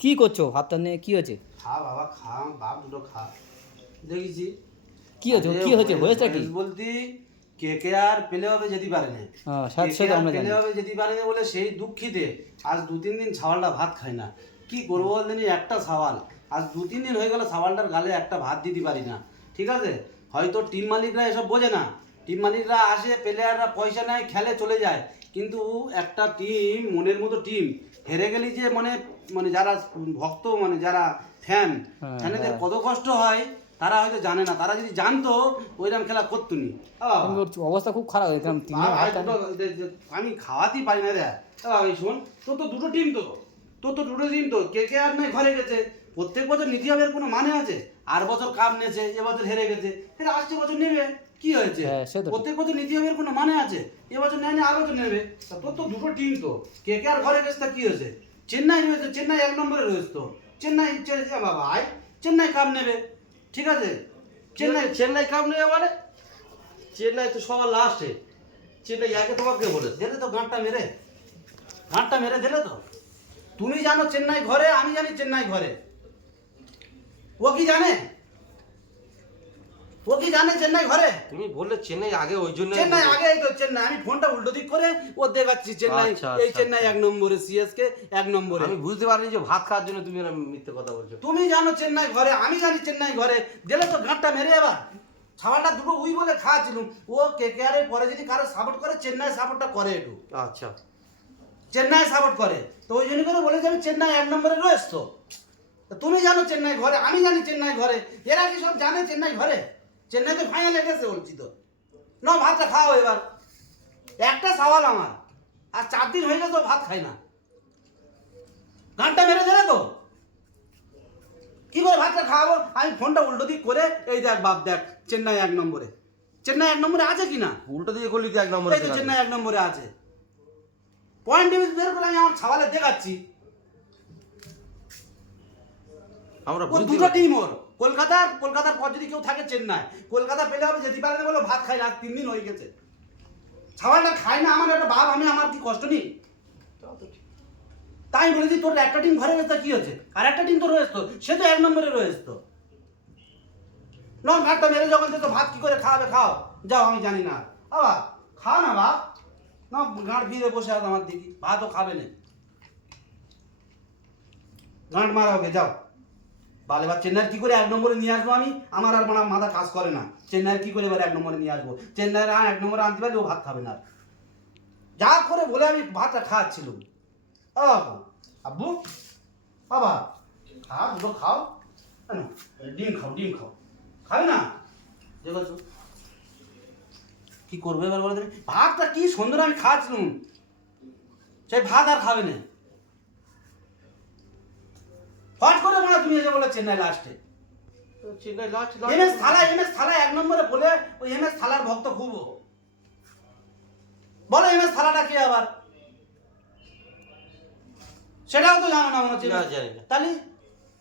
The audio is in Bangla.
কি করছ? ভাতটা নিয়ে কি হয়েছে? খা বাবা খা বাপ দুটো খা। দেখেছি। কি হয়েছে? কি হয়েছে? হয়েছে কি? বলতি কে কে আর পেলে হবে যেতে পারে না। হ্যাঁ সাথে সাথে আমরা পেলে হবে যেতে পারে না বলে সেই দুঃখিতে আজ দু তিন দিন ছাওয়ালটা ভাত খায় না। কি করব বলতেনি একটা সাওয়াল আজ দু তিন দিন হয়ে গেল সাওয়ালটার গালে একটা ভাত দিতে পারি না। ঠিক আছে? হয়তো টিম মালিকরা এসব বোঝে না। টিম মালিকরা আসে প্লেয়াররা পয়সা নেয় খেলে চলে যায়। কিন্তু একটা টিম মনের মতো টিম হেরে গেলি যে মানে মানে যারা ভক্ত মানে যারা ফ্যান ফ্যানেদের হ্যাঁ। কত কষ্ট হয় তারা হয়তো জানে না। তারা যদি জানতো ওইরকম খেলা করতো নি। অবস্থা খুব খারাপ আমি খাওয়াতেই পারি না রে। শোন তোর তো দুটো টিম তো। তোর তো দুটো টিম তো। কে কে আর নাই ঘরে গেছে। প্রত্যেক বছর নীতি হবে কোনো মানে আছে? আর বছর কাপ নেছে এবছর হেরে গেছে। ফের আসছে বছর নেবে। কি হয়েছে? হ্যাঁ, তো। প্রত্যেক বছর নীতি এর কোনো মানে আছে? এবছর নেয় না আর বছর নেবে। তা তোর তো দুটো টিম তো। কে কে আর ঘরে গেছে তা কি হয়েছে? চেন্নাই রয়েছে চেন্নাই এক নম্বরে রয়েছে তো। চেন্নাই বাবা আয়। চেন্নাই কাপ নেবে। ঠিক আছে? চেন্নাই চেন্নাই কাপ নেই মানে? চেন্নাই তো সবার লাস্টে চেন্নাই আগে তোমাকে বলে দিলে তো গাঁটটা মেরে। গাঁটটা মেরে দিলে তো। তুমি জানো চেন্নাই ঘরে আমি জানি চেন্নাই ঘরে। ও কি জানে? ও কি জানে চেন্নাই ঘরে? তুমি বললে চেন্নাই আগে ওই জন্য চেন্নাই আগে এই তো চেন্নাই। আমি ফোনটা উল্টো দিক করে ও দেখাচ্ছি চেন্নাই। আচ্ছা, এই আচ্ছা, চেন্নাই এক নম্বরে সিএসকে এক নম্বরে। আমি বুঝতে পারিনি যে ভাত খাওয়ার জন্য তুমি এরকম মিথ্যে কথা বলছো। তুমি জানো চেন্নাই ঘরে আমি জানি চেন্নাই ঘরে। দিলে তো গাঁটটা মেরে এবার। ছাওয়ালটা দুটো উই বলে খাওয়াছিলুম ও কে কে আর পরে যদি কারও সাপোর্ট করে চেন্নাই সাপোর্টটা করে একটু। আচ্ছা। চেন্নাই সাপোর্ট করে। তো ওই জন্য করে বলেছে আমি চেন্নাই এক নম্বরে রয়েছে। তো তুমি জানো চেন্নাই ঘরে আমি জানি চেন্নাই ঘরে। এরা কি সব জানে চেন্নাই ঘরে? চেন্নাইতে ফাইনালে গেছে বলছি তো না ভাতটা খাও এবার। একটা সওয়াল আমার। আর চার দিন হয়ে গেছে ভাত খাই না। গানটা মেরে দিলে তো? কি করে ভাতটা খাওয়াবো? আমি ফোনটা উল্টো দিক করে এই দেখ বাপ দেখ চেন্নাই এক নম্বরে। চেন্নাই এক নম্বরে আছে কি না? উল্টো দিয়ে করলি তো এক নম্বরে এই তো চেন্নাই এক নম্বরে আছে। পয়েন্ট টেবিল বের করে আমি আমার ছাওয়ালে দেখাচ্ছি। আমরা দুটো টিম ওর। কলকাতার কলকাতার পর যদি কেউ থাকে চেন্নাই, কলকাতা পেলে হবে যেতে পারে বলে ভাত খাই না তিন দিন হয়ে গেছে। ছাওয়ালটা খাই না, আমার একটা বাপ, আমি আমার কি কষ্ট নেই? তাই বলেছি তোর একটা টিম ঘরে রয়েছে, কি হচ্ছে? আর একটা টিম তো রয়েছে তো, সে তো এক নম্বরে রয়েছে তো। না, ভাতটা মেরে যখন তো ভাত কি করে খাওয়াবে, খাও। যাও, আমি জানি না। বাবা, খাও না, বাপ। না, গাঁট ভিড়ে বসে আছে আমার দিদি ভাতও খাবে না। গাঁট মারা ওকে, যাও। বালে এবার চেন্নাইয়ের কি করে এক নম্বরে নিয়ে আসব আমি? আমার আর মানে মাথা কাজ করে না। চেন্নাইয়ের কি করে এবার এক নম্বরে নিয়ে আসব? চেন্নাইয়ের আর এক নম্বরে আনতে পারলে ও ভাত খাবে না। যা করে বলে আমি ভাতটা খাওয়াচ্ছিলাম ও বাবু আব্বু, বাবা খাও দুটো খাও। ডিম খাও ডিম খাও। খাবে না? দেখেছ কি করবে এবার বলে ভাতটা কি সুন্দর আমি খাচ্ছিলাম। সেই ভাত আর খাবে না। হট করে তুমি এসে বলে চেন্নাই লাস্টে Chennai last M S Thala M S Thala এক নম্বরে বলে ওই এম এস থালার ভক্ত খুব বলো এম এস থালাটা কে আবার? সেটাও তো জানো না মনে হচ্ছে। তাহলে